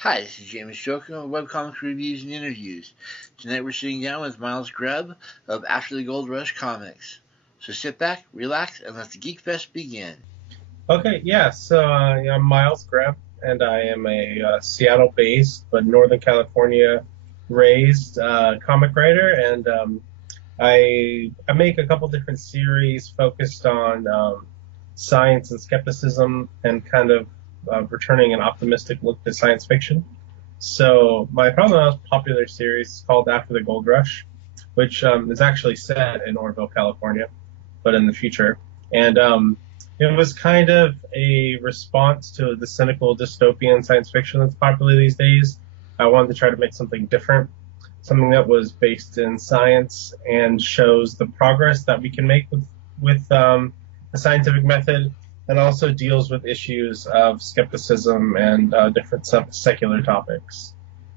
Hi, this is James Joker of Webcomics Reviews and Interviews. Tonight we're sitting down with Miles Greb of After the Goldrush Comics. So sit back, relax, and let the Geek Fest begin. Okay, yeah, so I'm Miles Greb, and I am a Seattle-based but Northern California raised comic writer, and I make a couple different series focused on science and skepticism and kind of returning an optimistic look to science fiction. So my probably most popular series is called After the Goldrush, which is actually set in Orville, California, but in the future. And it was kind of a response to the cynical dystopian science fiction that's popular these days. I wanted to try to make something different, something that was based in science and shows the progress that we can make with the scientific method, and also deals with issues of skepticism and different secular topics.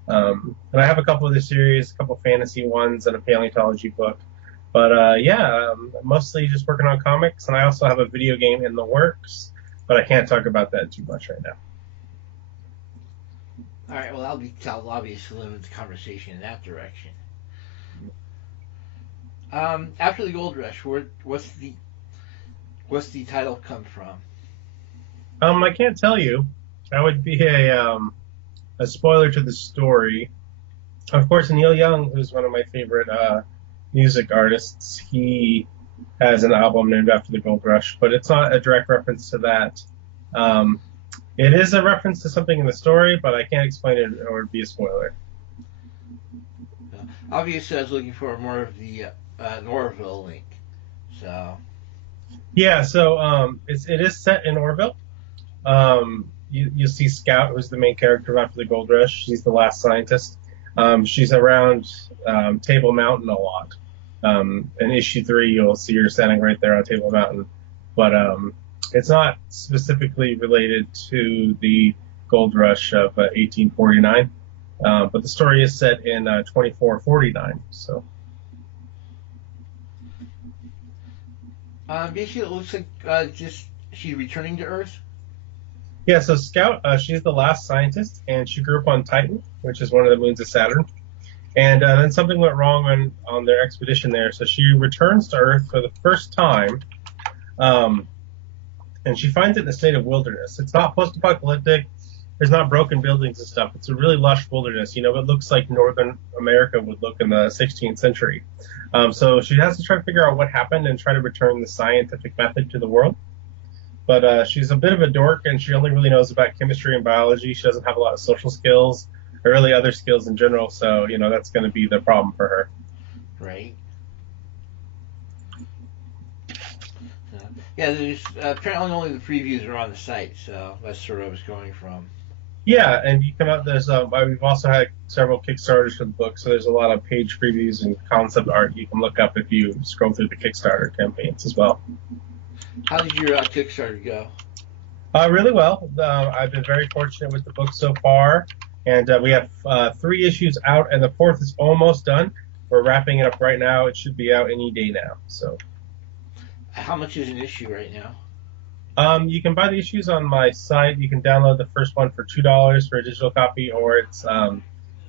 And I have a couple of the series, a couple of fantasy ones, and a paleontology book. But mostly just working on comics, and I also have a video game in the works, but I can't talk about that too much right now. All right, well, I'll obviously limit the conversation in that direction. After the Goldrush, what's the title come from? I can't tell you. That would be a spoiler to the story. Of course, Neil Young, who's one of my favorite music artists, he has an album named after the Goldrush, but it's not a direct reference to that. It is a reference to something in the story, but I can't explain it or it'd be a spoiler. Obviously, I was looking for more of the Norville link. So Yeah, so it is set in Orville. You see Scout, who's the main character after the Goldrush. She's the last scientist. She's around Table Mountain a lot. In issue 3, you'll see her standing right there on Table Mountain. But it's not specifically related to the Gold Rush of 1849. But the story is set in 2449. So. Basically, it looks like just she's returning to Earth. Yeah, so Scout, she's the last scientist, and she grew up on Titan, which is one of the moons of Saturn. And then something went wrong on their expedition there, so she returns to Earth for the first time, and she finds it in a state of wilderness. It's not post-apocalyptic. There's not broken buildings and stuff. It's a really lush wilderness. You know, it looks like Northern America would look in the 16th century. So she has to try to figure out what happened and try to return the scientific method to the world. But she's a bit of a dork, and she only really knows about chemistry and biology. She doesn't have a lot of social skills or really other skills in general, so, you know, that's going to be the problem for her. Right. Yeah, there's apparently only the previews are on the site, so that's where I was going from. Yeah, and you can. There's we've also had several Kickstarters for the book, so there's a lot of page previews and concept art you can look up if you scroll through the Kickstarter campaigns as well. How did your Kickstarter go? Really well. I've been very fortunate with the book so far, and we have 3 issues out, and the 4th is almost done. We're wrapping it up right now. It should be out any day now. So. How much is an issue right now? You can buy the issues on my site. You can download the first one for $2 for a digital copy, or it's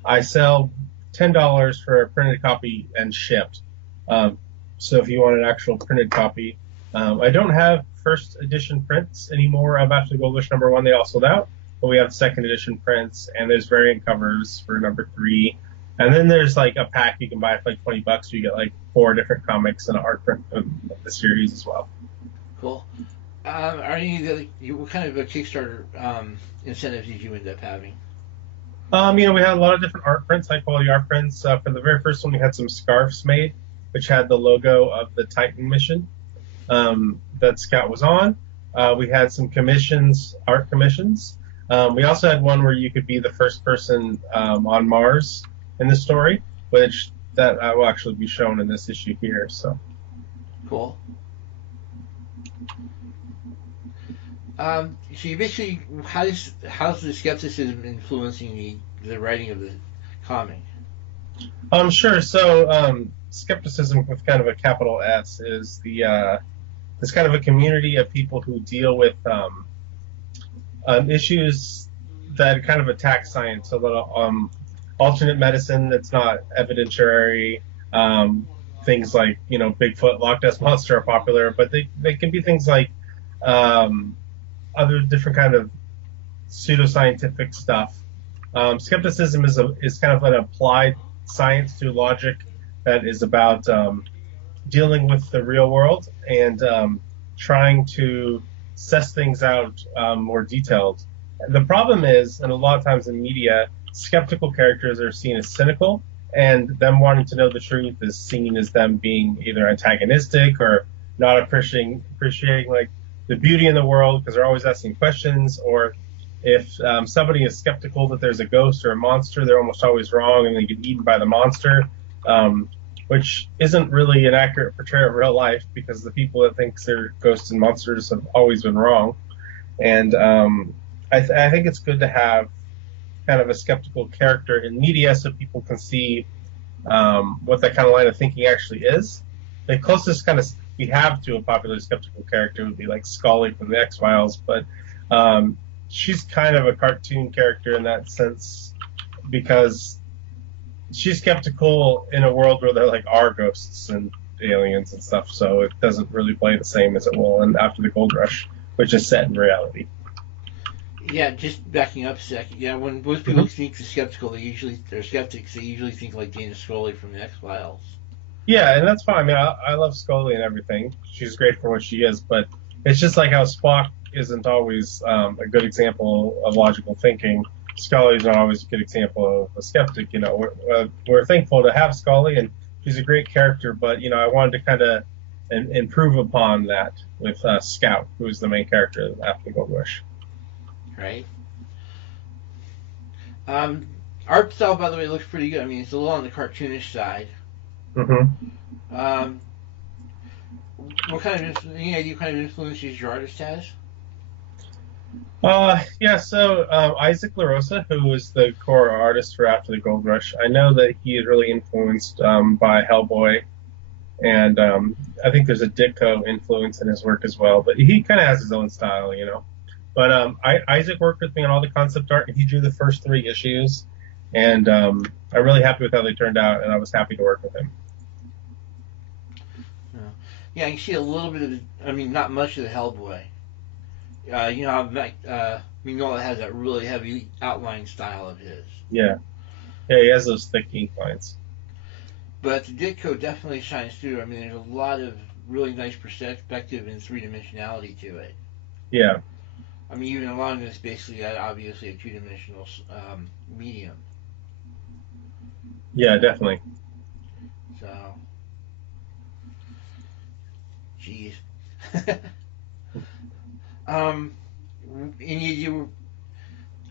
I sell $10 for a printed copy and shipped. So if you want an actual printed copy, I don't have first edition prints anymore of After the Goldrush #1. They all sold out, but we have second edition prints, and there's variant covers for #3. And then there's like a pack you can buy for like $20. You get like 4 different comics and an art print of the series as well. Cool. Are any of what kind of a Kickstarter incentives did you end up having? We had a lot of different art prints, high quality art prints. For the very first one, we had some scarves made, which had the logo of the Titan mission that Scout was on. We had some art commissions. We also had one where you could be the first person on Mars in the story, which that will actually be shown in this issue here. So cool. So you basically, how's the skepticism influencing the writing of the comic? Sure. So skepticism with kind of a capital S is it's kind of a community of people who deal with issues that kind of attack science. A little alternate medicine that's not evidentiary. Things like Bigfoot, Loch Ness monster are popular, but they can be things like other different kind of pseudoscientific stuff. Skepticism is kind of an applied science to logic that is about dealing with the real world and trying to suss things out more detailed. The problem is, and a lot of times in media, skeptical characters are seen as cynical, and them wanting to know the truth is seen as them being either antagonistic or not appreciating like the beauty in the world because they're always asking questions. Or if somebody is skeptical that there's a ghost or a monster, they're almost always wrong and they get eaten by the monster, which isn't really an accurate portrayal of real life because the people that think they're ghosts and monsters have always been wrong. And I think it's good to have kind of a skeptical character in media so people can see what that kind of line of thinking actually is. The closest kind of we have to a popular skeptical character would be like Scully from the X-Files, but she's kind of a cartoon character in that sense because she's skeptical in a world where there like are ghosts and aliens and stuff, so it doesn't really play the same as it will in After the Goldrush, which is set in reality. Yeah, just backing up a second. Yeah, when most people think they're skeptical, they're skeptics. They usually think like Dana Scully from the X-Files. Yeah, and that's fine. I mean, I love Scully and everything. She's great for what she is, but it's just like how Spock isn't always a good example of logical thinking. Scully's not always a good example of a skeptic. We're thankful to have Scully, and she's a great character, but I wanted to kind of improve upon that with Scout, who is the main character after the Goldrush. Right. Art style, by the way, looks pretty good. I mean, it's a little on the cartoonish side. Mm-hmm. What kind of any idea what kind of influences your artist has? So Isaac LaRosa, who was the core artist for After the Goldrush, I know that he is really influenced by Hellboy, and I think there's a Ditko influence in his work as well, but he kind of has his own style, But Isaac worked with me on all the concept art, and he drew the first 3 issues, and I'm really happy with how they turned out, and I was happy to work with him. Yeah, you see a little bit of, not much of the Hellboy. Mignola has that really heavy outline style of his. Yeah, he has those thick ink lines. But the Ditko definitely shines through. I mean, there's a lot of really nice perspective and 3-dimensionality to it. Yeah. I mean, even along this, basically, obviously a 2-dimensional medium. Yeah, definitely. So, jeez. And you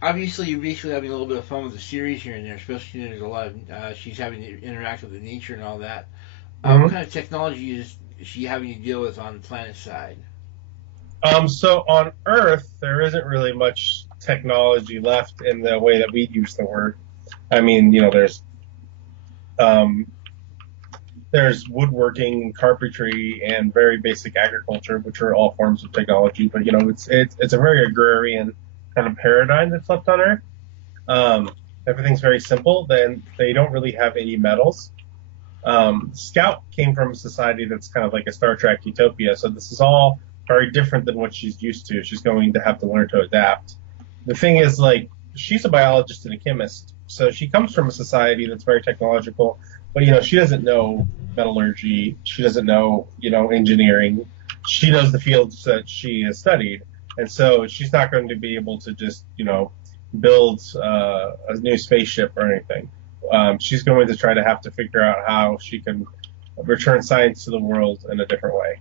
obviously you're basically having a little bit of fun with the series here and there, especially there's a lot of she's having to interact with the nature and all that. What kind of technology is she having to deal with on the planet side? So on Earth, there isn't really much technology left in the way that we use the word. I mean, there's woodworking, carpentry, and very basic agriculture, which are all forms of technology. But it's a very agrarian kind of paradigm that's left on Earth. Everything's very simple. Then they don't really have any metals. Scout came from a society that's kind of like a Star Trek utopia, so this is all very different than what she's used to. She's going to have to learn to adapt. The thing is, like, she's a biologist and a chemist, so she comes from a society that's very technological, but she doesn't know metallurgy, she doesn't know engineering, she knows the fields that she has studied, and so she's not going to be able to just build a new spaceship or anything. She's going to try to have to figure out how she can return science to the world in a different way.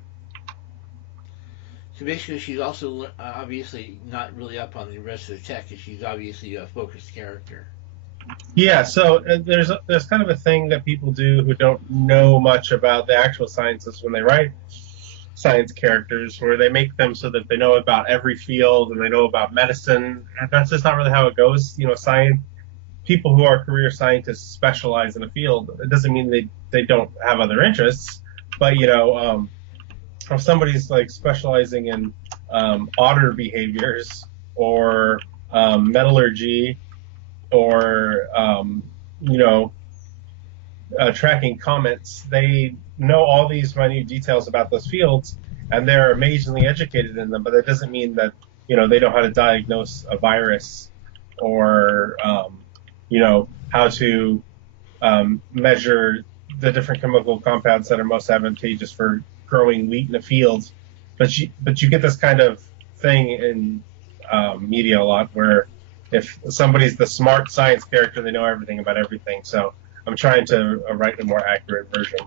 So basically, she's also obviously not really up on the rest of the tech, because she's obviously a focused character. Yeah, so there's kind of a thing that people do who don't know much about the actual sciences when they write science characters, where they make them so that they know about every field and they know about medicine. And that's just not really how it goes. Science people who are career scientists specialize in a field. It doesn't mean they don't have other interests, but if somebody's like specializing in otter behaviors or metallurgy, or you know, tracking comets. They know all these minute details about those fields, and they're amazingly educated in them. But that doesn't mean that they know how to diagnose a virus, or how to measure the different chemical compounds that are most advantageous for growing wheat in a field. But you get this kind of thing in media a lot, where if somebody's the smart science character, they know everything about everything. So I'm trying to write a more accurate version.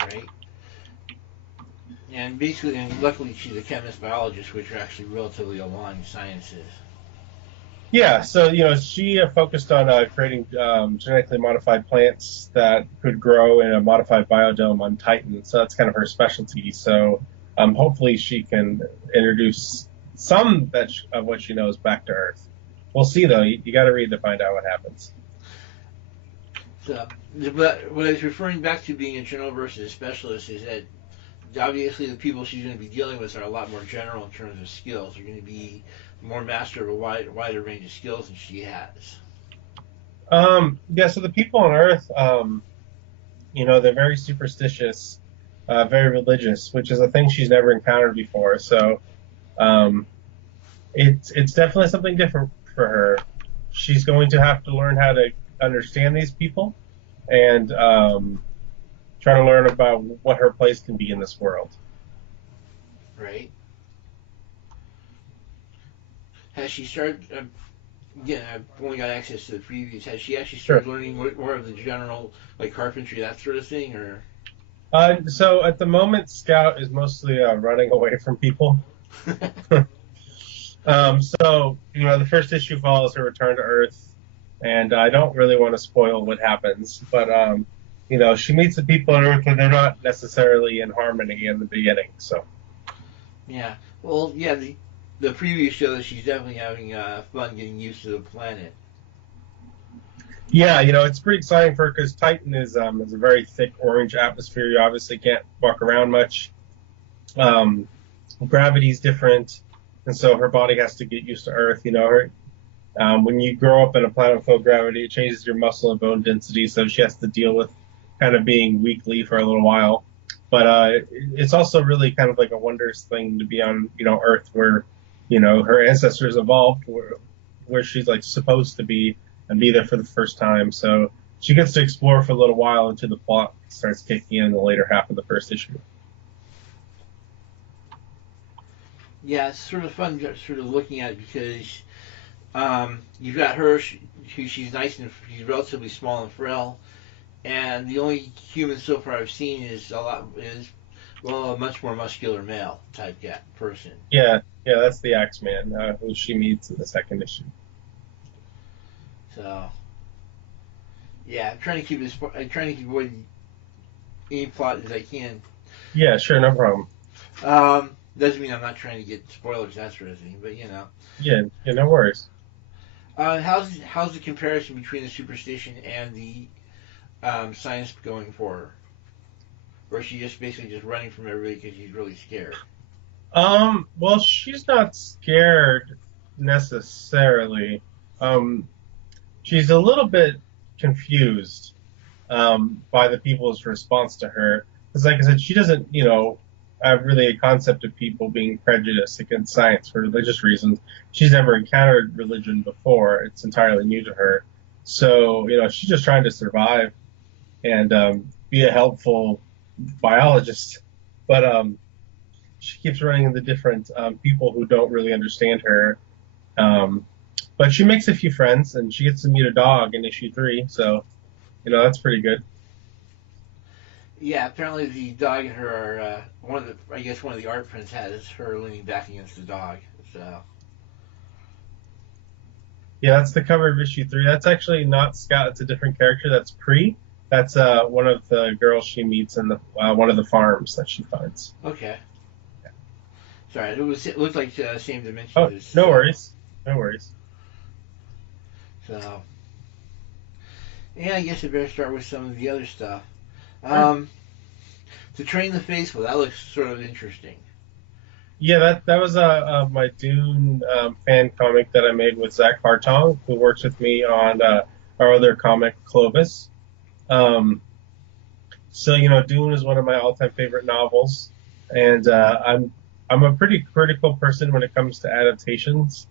Right. And basically, and luckily, she's a chemist biologist, which are actually relatively aligned sciences. Yeah, so she focused on creating genetically modified plants that could grow in a modified biodome on Titan. So that's kind of her specialty. So hopefully she can introduce some of what she knows back to Earth. We'll see, though. You got to read to find out what happens. So, but what I was referring back to being a general versus a specialist is that obviously the people she's going to be dealing with are a lot more general in terms of skills. They're going to be more master of a wider range of skills than she has. Yeah, so the people on Earth, they're very superstitious, very religious, which is a thing she's never encountered before. So it's definitely something different for her. She's going to have to learn how to understand these people and try to learn about what her place can be in this world. Right. Has she started? Again, I've only got access to the previews. Has she actually started learning more of the general, like carpentry, that sort of thing, or? So at the moment, Scout is mostly running away from people. So the first issue follows her return to Earth, and I don't really want to spoil what happens, but she meets the people on Earth, and they're not necessarily in harmony in the beginning. So. Yeah. Well, yeah. The previews show that she's definitely having fun getting used to the planet. Yeah, it's pretty exciting for her because Titan is a very thick orange atmosphere. You obviously can't walk around much. Gravity's different, and so her body has to get used to Earth. When you grow up in a planet with low gravity, it changes your muscle and bone density, so she has to deal with kind of being weakly for a little while. But it's also really kind of like a wondrous thing to be on, Earth, where her ancestors evolved, where she's like supposed to be and be there for the first time. So she gets to explore for a little while until the plot starts kicking in the later half of the first issue. Yeah, it's sort of fun sort of looking at it because you've got her, she's nice and she's relatively small and frail, and the only human so far I've seen is a much more muscular male type person. Yeah, that's the Axeman, who she meets in the second issue. So, yeah, I'm trying to avoid any plot as I can. Yeah, sure, no problem. Doesn't mean I'm not trying to get spoilers, that sort of thing, but Yeah, no worries. How's the comparison between the superstition and the science going for her? Or is she just basically just running from everybody because she's really scared? Well, she's not scared necessarily. She's a little bit confused by the people's response to her. Because, like I said, she doesn't, have really a concept of people being prejudiced against science for religious reasons. She's never encountered religion before. It's entirely new to her. So, she's just trying to survive and be a helpful biologist. But she keeps running into different people who don't really understand her. But she makes a few friends, and she gets to meet a dog in issue 3. So, that's pretty good. Yeah, apparently the dog and her are one of the art prints has her leaning back against the dog. So. Yeah, that's the cover of issue 3. That's actually not Scott. It's a different character. That's Pre. That's one of the girls she meets in the one of the farms that she finds. Okay. Yeah. Sorry, it looked like same dimension. Oh, no worries. No worries. So. Yeah, I guess I better start with some of the other stuff. To Train the Faithful, that looks sort of interesting. Yeah, that was my Dune fan comic that I made with Zach Hartong, who works with me on our other comic, Clovis. Um, so Dune is one of my all-time favorite novels, and I'm a pretty critical person when it comes to adaptations.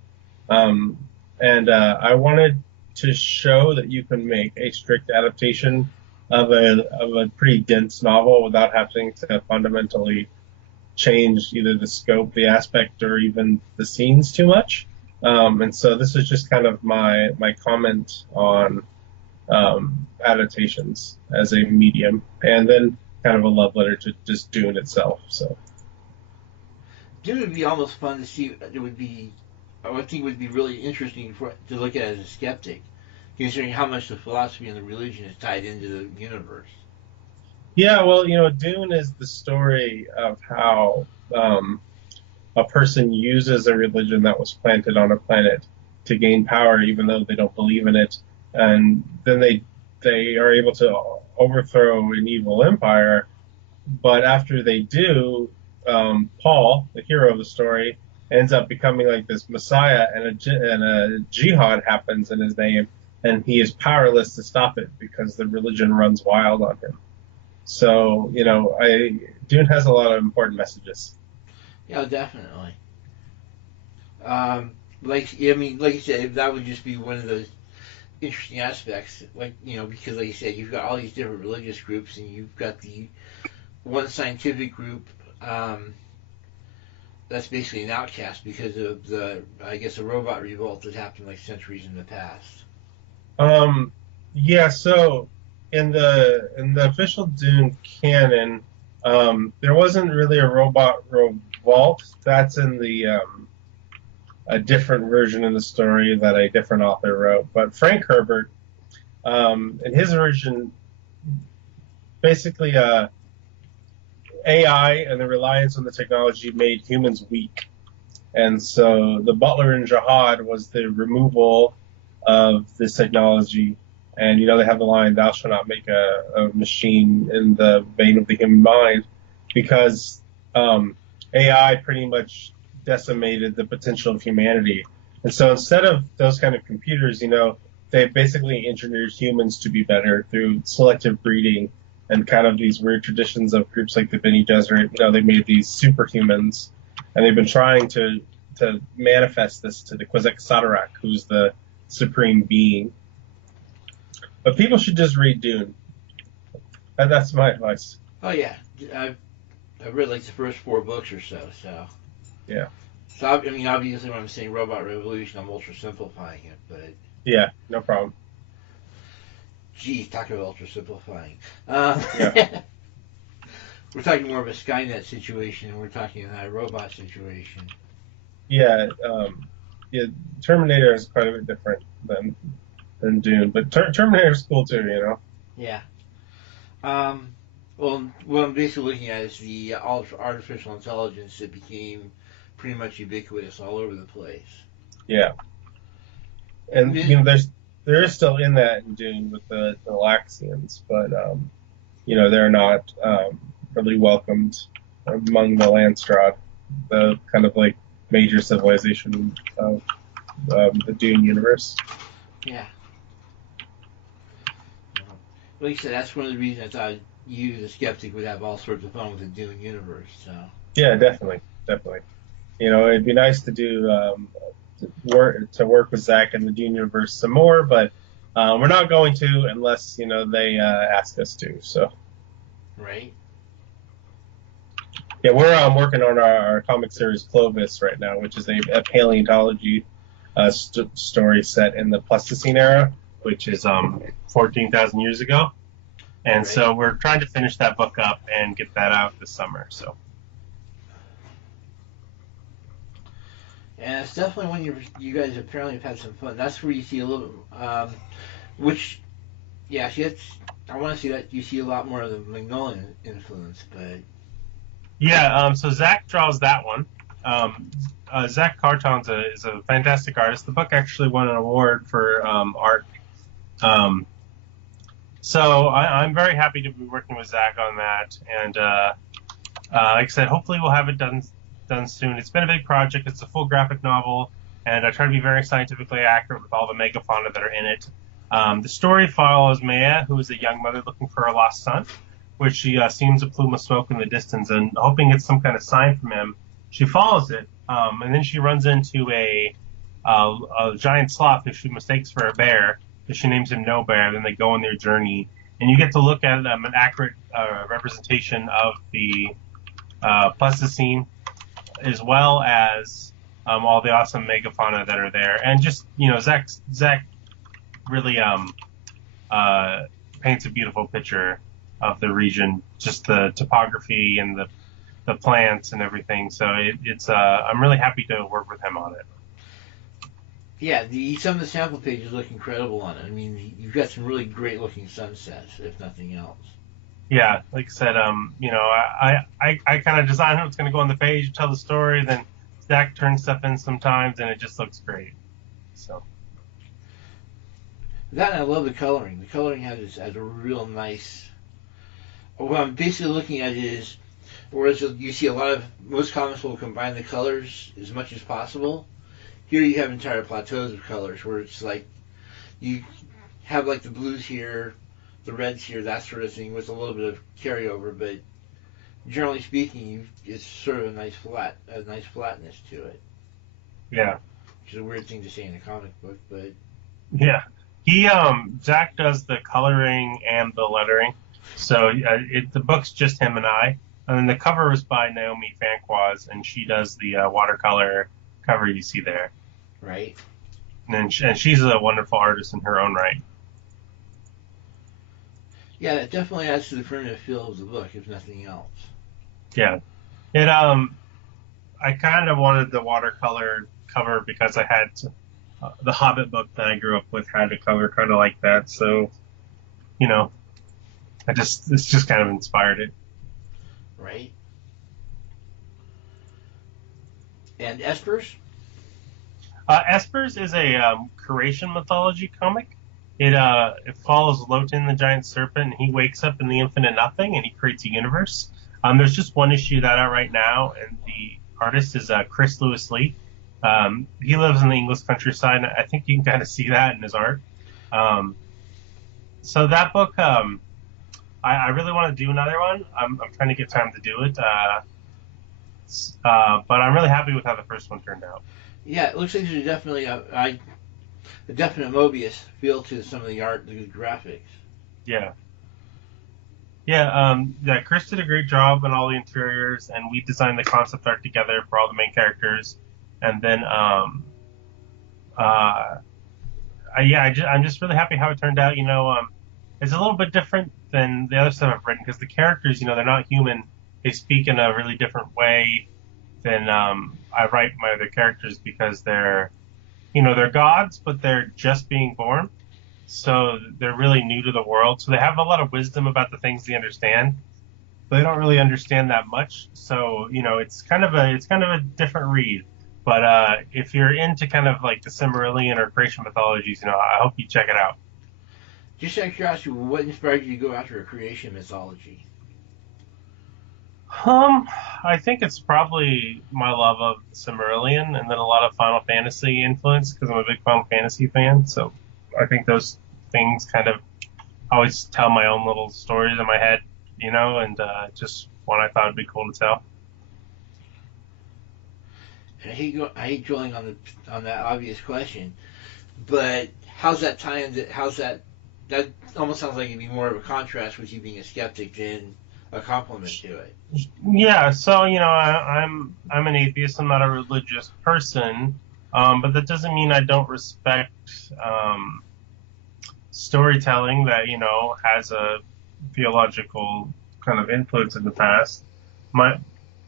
Um, and I wanted to show that you can make a strict adaptation of a pretty dense novel without having to fundamentally change either the scope, the aspect, or even the scenes too much. And so this is just kind of my comment on adaptations as a medium, and then kind of a love letter to just Dune itself. So It would be almost fun to see. It would be, I would think, it would be really interesting to look at as a skeptic, considering how much the philosophy and the religion is tied into the universe. yeah, well, Dune is the story of how a person uses a religion that was planted on a planet to gain power, even though they don't believe in it, and then they are able to overthrow an evil empire. But after they do, Paul, the hero of the story, ends up becoming like this messiah, and a jihad happens in his name, and he is powerless to stop it because the religion runs wild on him. So Dune has a lot of important messages. Yeah, definitely. Like you said, that would just be one of those interesting aspects. Because like you said, you've got all these different religious groups, and you've got the one scientific group that's basically an outcast because of I guess, the robot revolt that happened like centuries in the past. Um, yeah, so in the official Dune canon, there wasn't really a robot revolt. That's in the a different version of the story that a different author wrote. But Frank Herbert, in his version, basically, AI and the reliance on the technology made humans weak. And so the Butler and Jihad was the removal of this technology. And they have the line, "Thou shalt not make a machine in the vein of the human mind," because AI pretty much decimated the potential of humanity. And so instead of those kind of computers, they basically engineered humans to be better through selective breeding and kind of these weird traditions of groups like the Bene Gesserit. They made these superhumans, and they've been trying to manifest this to the Kwisatz Haderach, who's the supreme being. But people should just read Dune. And that's my advice. Oh yeah, I've read like the first four books or so. So Yeah. so I mean, obviously, when I'm saying robot revolution, I'm ultra simplifying it, but Yeah, no problem. geez, talk about ultra simplifying. Yeah. We're talking more of a Skynet situation, and we're talking a robot situation. Yeah. Yeah. Terminator is quite a bit different than Dune, but Terminator is cool too. Yeah. Um, well, what I'm basically looking at is the artificial intelligence that became pretty much ubiquitous all over the place. Yeah. And there is still in that in Dune with the Laxians, but they're not really welcomed among the Landstrad, the kind of like major civilization of the Dune universe. Yeah. Like you said, that's one of the reasons I thought you, the skeptic, would have all sorts of fun with the Dune universe. So. Yeah, definitely, definitely. It'd be nice to do work with Zach and the Dune universe some more, but we're not going to unless they ask us to. So Right. yeah, we're working on our comic series Clovis right now, which is a paleontology story set in the Pleistocene era, which is 14,000 years ago. And Right. so we're trying to finish that book up and get that out this summer. So And it's definitely when you guys apparently have had some fun. That's where you see a little, which, yeah, see, I want to see that you see a lot more of the Magnolian influence, but yeah, so Zach draws that one. Zach Carton's is a fantastic artist. The book actually won an award for art. So I'm very happy to be working with Zach on that. And like I said, hopefully we'll have it done done soon. It's been a big project. It's a full graphic novel, and I try to be very scientifically accurate with all the megafauna that are in it. The story follows Maya, who is a young mother looking for her lost son, which she sees a plume of smoke in the distance, and hoping it's some kind of sign from him, she follows it, and then she runs into a giant sloth who she mistakes for a bear, so she names him No Bear. Then they go on their journey, and you get to look at an accurate representation of the Pleistocene, as well as all the awesome megafauna that are there. And just, Zach really paints a beautiful picture of the region, just the topography and the plants and everything. So it's I'm really happy to work with him on it. Yeah, some of the sample pages look incredible on it. I mean, you've got some really great looking sunsets, if nothing else. Yeah, like I said, I kind of design what's going to go on the page, tell the story, then Zach turns stuff in sometimes, and it just looks great. So that, and I love the coloring. The coloring has a real nice. What I'm basically looking at is, whereas you see most comics will combine the colors as much as possible. Here you have entire plateaus of colors where it's like you have like the blues here, the reds here, that sort of thing, with a little bit of carryover. But generally speaking, it's sort of a nice flatness to it. Yeah, which is a weird thing to say in a comic book, but yeah, Zach does the coloring and the lettering, so the book's just him and I, and then the cover is by Naomi Fanquaz, and she does the watercolor cover you see there. Right. And she's a wonderful artist in her own right. Yeah, that definitely adds to the primitive feel of the book, if nothing else. Yeah. It I kind of wanted the watercolor cover because I had the Hobbit book that I grew up with had a cover kind of like that, so this just kind of inspired it. Right. And Espers? Espers is a Croatian mythology comic. It follows Lotin, the giant serpent, and he wakes up in the infinite nothing, and he creates a universe. There's just one issue that out right now, and the artist is Chris Lewis Lee. He lives in the English countryside, and I think you can kind of see that in his art. So that book, I really want to do another one. I'm trying to get time to do it. But I'm really happy with how the first one turned out. Yeah, it looks like there's definitely a definite Mobius feel to some of the art, the graphics. Yeah. Yeah, Chris did a great job on all the interiors, and we designed the concept art together for all the main characters. And then, I'm just really happy how it turned out. It's a little bit different than the other stuff I've written because the characters, they're not human. They speak in a really different way than I write my other characters because they're gods, but they're just being born. So they're really new to the world. So they have a lot of wisdom about the things they understand. But they don't really understand that much. So, it's kind of a different read. But if you're into kind of like the Cimmerillion or Creation mythologies, I hope you check it out. Just out of curiosity, what inspired you to go after a creation mythology? I think it's probably my love of the Cimmerillion and then a lot of Final Fantasy influence because I'm a big Final Fantasy fan. So I think those things kind of always tell my own little stories in my head, and just one I thought would be cool to tell. I hate dwelling on that obvious question, but how's that tie into? That almost sounds like it'd be more of a contrast with you being a skeptic than a compliment to it. Yeah, so I'm an atheist. I'm not a religious person, but that doesn't mean I don't respect storytelling that has a theological kind of influence in the past.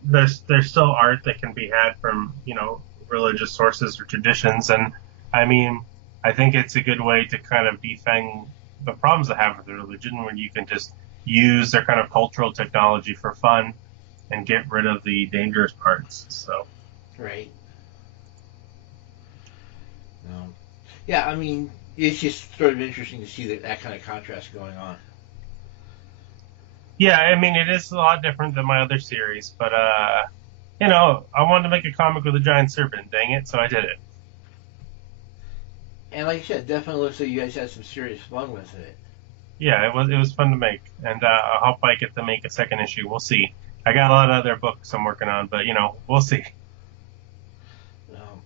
There's still art that can be had from religious sources or traditions, and I think it's a good way to kind of defang the problems they have with the religion when you can just use their kind of cultural technology for fun and get rid of the dangerous parts. So right. Yeah, it's just sort of interesting to see that kind of contrast going on. Yeah, it is a lot different than my other series, but I wanted to make a comic with a giant serpent. Dang it! So I did it. And like I said, definitely looks like you guys had some serious fun with it. Yeah, it was fun to make, and I hope I get to make a second issue. We'll see. I got a lot of other books I'm working on, but we'll see. Um,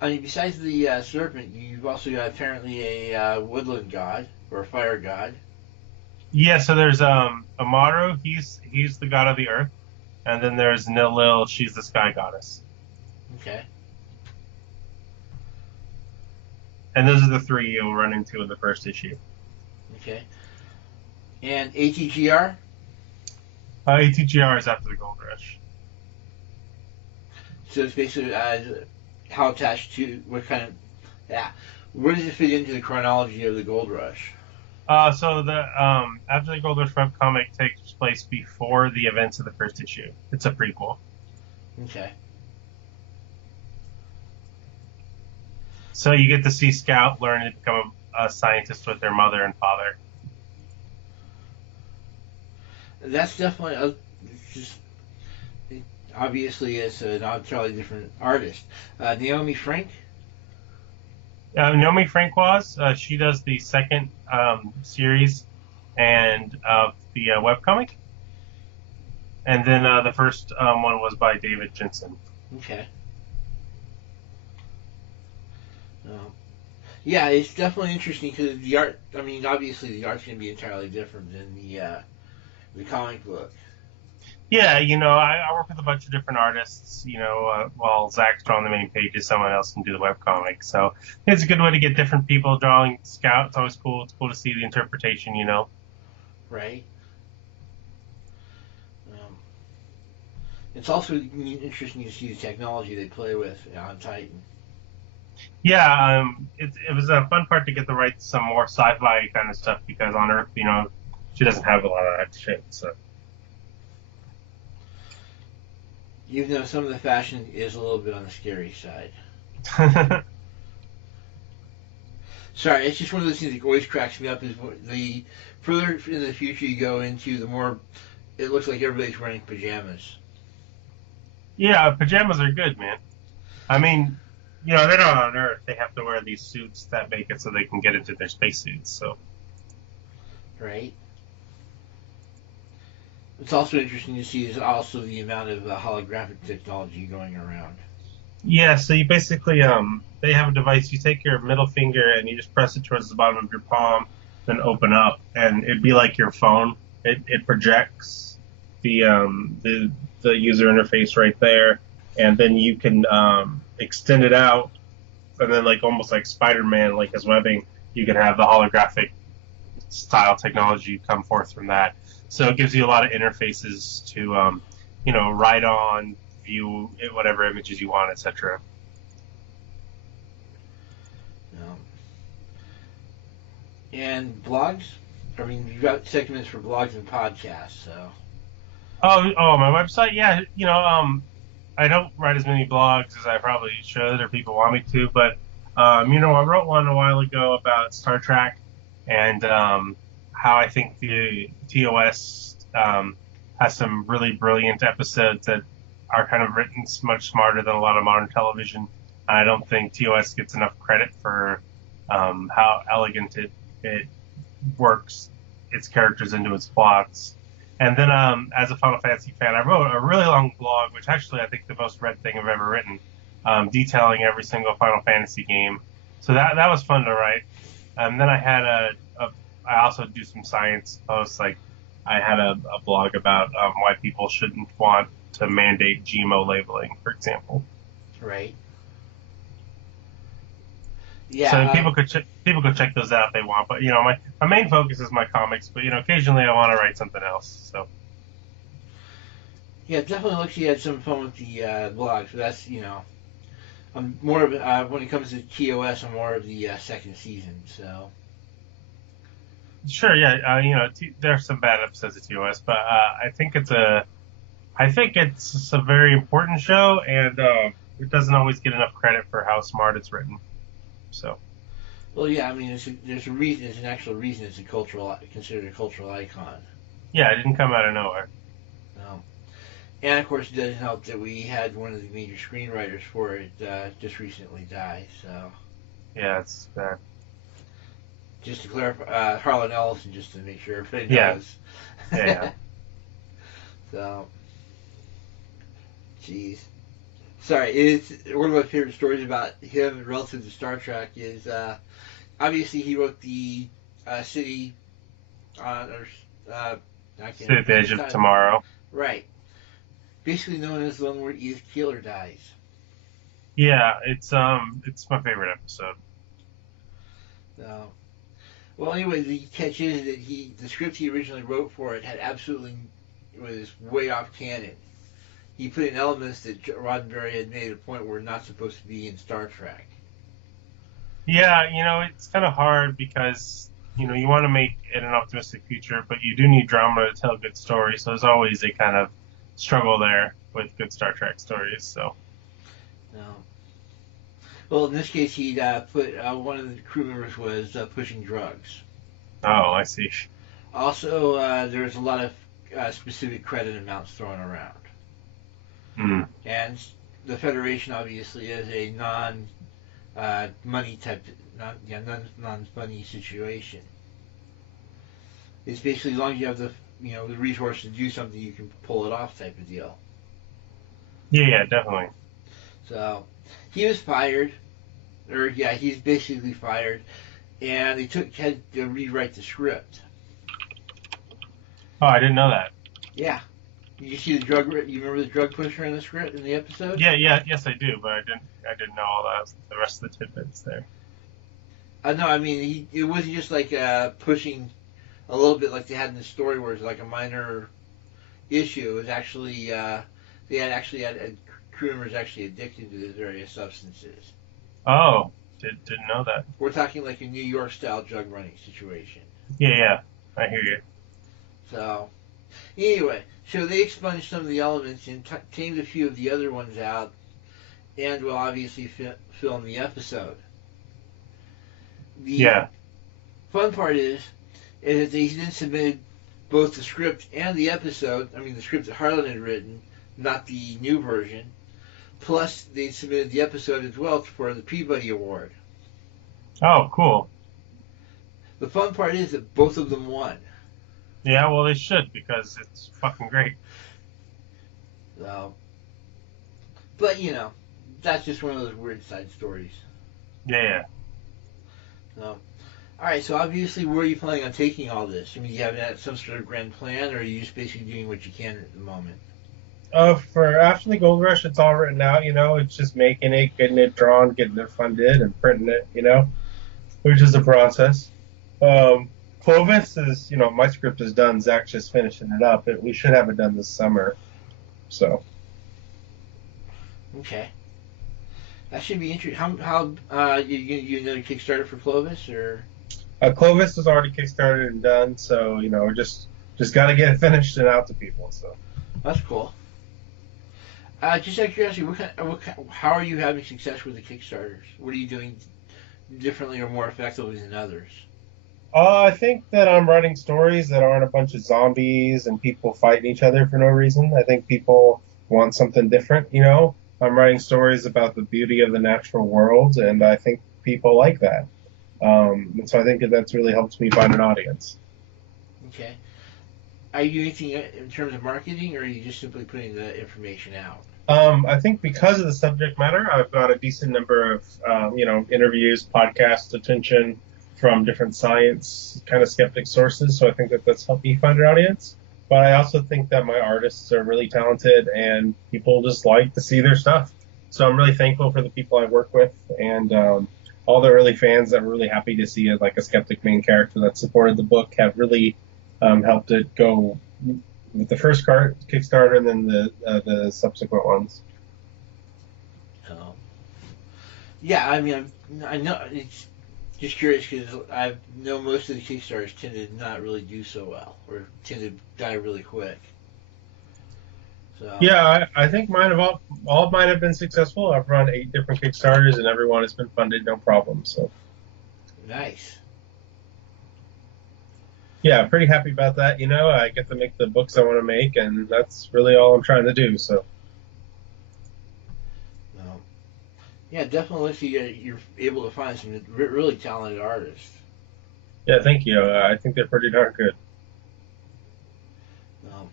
I mean, besides the serpent, you've also got apparently a woodland god or a fire god. Yeah, so there's Amaru, he's the god of the earth, and then there's Nilil, she's the sky goddess. Okay. And those are the three you'll run into in the first issue. Okay. And ATGR? ATGR is after the Goldrush. So it's basically how attached to what kind of yeah. Where does it fit into the chronology of the Gold Rush? So the after the Goldrush webcomic takes place before the events of the first issue. It's a prequel. Okay. So you get to see Scout learn to become a scientist with their mother and father. That's definitely it's just obviously it's an entirely different artist. Naomi Frank. Naomi Francoise, she does the second series and of the webcomic. And then the first one was by David Jensen. Okay. Yeah, it's definitely interesting because the art. I mean, obviously the art's going to be entirely different than the comic book. Yeah, I work with a bunch of different artists. While Zach's drawing the main pages, someone else can do the webcomic. So it's a good way to get different people drawing Scout. It's always cool. It's cool to see the interpretation. Right. Um, it's also interesting to see the technology they play with on Titan. Yeah, it was a fun part to get to write some more sci-fi kind of stuff because on Earth, she doesn't have a lot of that shit. So. Even though some of the fashion is a little bit on the scary side. Sorry, it's just one of those things that always cracks me up. Is the further into the future you go into, the more it looks like everybody's wearing pajamas. Yeah, pajamas are good, man. I mean, they're not on Earth. They have to wear these suits that make it so they can get into their spacesuits. So. Right. It's also interesting to see is also the amount of holographic technology going around. Yeah, so you basically they have a device. You take your middle finger and you just press it towards the bottom of your palm, then open up, and it'd be like your phone. It projects the user interface right there, and then you can extend it out, and then like almost like Spider-Man, like his webbing, you can have the holographic style technology come forth from that. So it gives you a lot of interfaces to, write on, view whatever images you want, etc. And blogs? I mean, you've got segments for blogs and podcasts, so. Oh, my website? Yeah, I don't write as many blogs as I probably should or people want me to, but, I wrote one a while ago about Star Trek and how I think the TOS has some really brilliant episodes that are kind of written much smarter than a lot of modern television. I don't think TOS gets enough credit for how elegant it works its characters into its plots. And then as a Final Fantasy fan, I wrote a really long blog, which actually I think the most read thing I've ever written, detailing every single Final Fantasy game. So that was fun to write. And then I had I also do some science posts. Like I had a blog about why people shouldn't want to mandate GMO labeling, for example. Right. Yeah. So people could check those out if they want. But my main focus is my comics. But occasionally I want to write something else. So. Yeah, it definitely looks like you had some fun with the blogs. But that's I'm more of when it comes to TOS, I'm more of the second season. So. Sure, yeah, there's some bad episodes of TOS, but I think it's a very important show, and it doesn't always get enough credit for how smart it's written. So. Well, yeah, I mean, there's a reason. There's an actual reason it's considered a cultural icon. Yeah, it didn't come out of nowhere. No. And of course, it doesn't help that we had one of the major screenwriters for it just recently die. So, Yeah, it's bad. just to clarify, Harlan Ellison, just to make sure everybody Yeah, knows. yeah, So, jeez. Sorry, it's one of my favorite stories about him relative to Star Trek is obviously he wrote the city or I can't Sit at the remember edge this of time. tomorrow. Right, basically known as the one where Edith Keeler dies. Yeah, it's my favorite episode. So, well, anyway, the catch is that the script he originally wrote for it had absolutely was way off canon. He put in elements that Roddenberry had made a point were not supposed to be in Star Trek. Yeah, it's kind of hard because you want to make it an optimistic future, but you do need drama to tell a good story. So there's always a kind of struggle there with good Star Trek stories. So. No. Well, in this case, he put one of the crew members was pushing drugs. Oh, I see. Also, there's a lot of specific credit amounts thrown around, Mm. and the Federation obviously is a non-money type, non-money situation. It's basically as long as you have the resource to do something, you can pull it off type of deal. Yeah, definitely. So he was fired, or yeah, he's basically fired, and they had to rewrite the script. Oh, I didn't know that. Yeah. Did you see the drug? You remember the drug pusher in the script in the episode? Yeah, yes, I do, but I didn't know all that. The rest of the tidbits there. No, I mean it wasn't just like pushing a little bit like they had in the story where it's like a minor issue. It was actually they had actually had crew members actually addicted to the various substances. Oh, didn't know that. We're talking like a New York style drug running situation. Yeah, I hear you. So anyway, so they expunged some of the elements and tamed a few of the other ones out, and will obviously film the episode. The Yeah. fun part is that they then submitted both the script and the episode. I mean, the script that Harlan had written, not the new version. Plus, they submitted the episode as well for the Peabody Award. Oh, cool. The fun part is that both of them won. Yeah, well, they should because it's fucking great. So, but that's just one of those weird side stories. Yeah. So, all right. So obviously, where are you planning on taking all this? I mean, do you have some sort of grand plan, or are you just basically doing what you can at the moment? For after the Goldrush, it's all written out. It's just making it, getting it drawn, getting it funded, and printing it. Which is a process. Clovis is, my script is done. Zach's just finishing it up. We should have it done this summer. So. Okay. That should be interesting. How you another Kickstarter for Clovis or? Clovis is already kickstarted and done, so we're just got to get it finished and out to people. So. That's cool. Just out of curiosity, how are you having success with the Kickstarters? What are you doing differently or more effectively than others? I think that I'm writing stories that aren't a bunch of zombies and people fighting each other for no reason. I think people want something different, I'm writing stories about the beauty of the natural world, and I think people like that. And so I think that's really helped me find an audience. Okay. Are you doing anything in terms of marketing, or are you just simply putting the information out? I think because of the subject matter, I've got a decent number of, interviews, podcast attention from different science kind of skeptic sources. So I think that that's helped me find an audience. But I also think that my artists are really talented and people just like to see their stuff. So I'm really thankful for the people I work with and all the early fans that were really happy to see a skeptic main character that supported the book have really helped it go with the first Kickstarter and then the subsequent ones. Oh. Yeah, I mean, I know it's just curious because I know most of the Kickstarters tend to not really do so well or tend to die really quick. So. Yeah, I think mine have all of mine have been successful. I've run 8 different Kickstarters and everyone has been funded, no problem. So Nice. Yeah, pretty happy about that. I get to make the books I want to make, and that's really all I'm trying to do. So, No. Yeah, definitely. You're able to find some really talented artists. yeah, thank you. I think they're pretty darn good. No.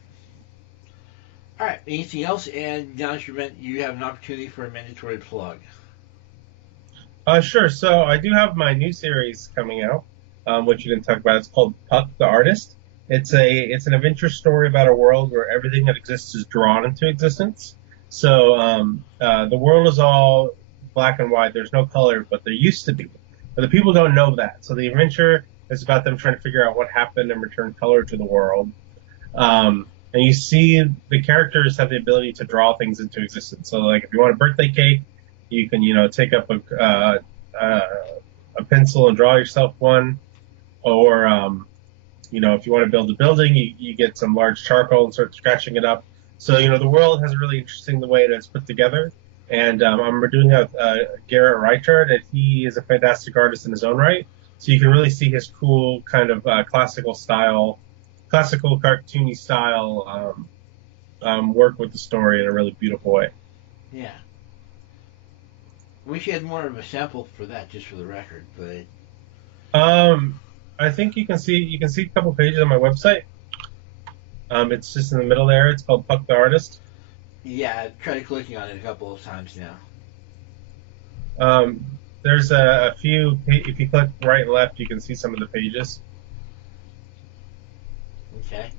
All right. Anything else? And now that you have an opportunity for a mandatory plug. Sure. So I do have my new series coming out, which you can talk about. It's called Puck the Artist. It's an adventure story about a world where everything that exists is drawn into existence. So the world is all black and white. There's no color, but there used to be. But the people don't know that. So the adventure is about them trying to figure out what happened and return color to the world. And you see the characters have the ability to draw things into existence. So like if you want a birthday cake, you can take up a pencil and draw yourself one, or if you want to build a building, you get some large charcoal and start scratching it up. So the world has a really interesting the way that it's put together. And I'm doing Garrett Reichard, and he is a fantastic artist in his own right. So you can really see his cool kind of classical cartoony style work with the story in a really beautiful way. Yeah. Wish you had more of a sample for that, just for the record. But I think you can see a couple pages on my website. It's just in the middle there. It's called Puck the Artist. yeah, I've tried clicking on it a couple of times now. There's a few. If you click right and left, you can see some of the pages. Okay.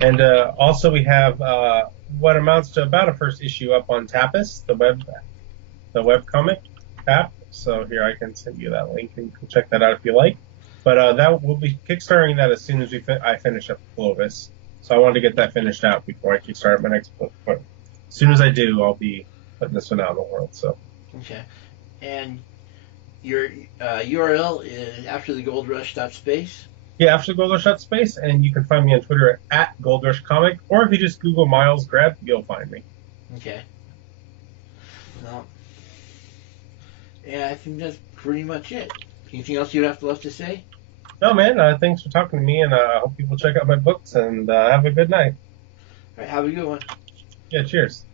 And also we have what amounts to about a first issue up on Tapas, the web comic app. So here I can send you that link, and you can check that out if you like. But that will be kickstarting that as soon as I finish up Clovis. So I wanted to get that finished out before I kickstart my next book. But as soon as I do, I'll be putting this one out in the world. So Okay. And your URL is after the goldrush.space. yeah, after Goldrush Space, and you can find me on Twitter at Goldrush Comic, or if you just Google Miles Greb, you'll find me. Okay. No. Yeah, I think that's pretty much it. Anything else you have left to say? No, man, thanks for talking to me, and I hope people check out my books, and have a good night. All right, have a good one. Yeah, cheers.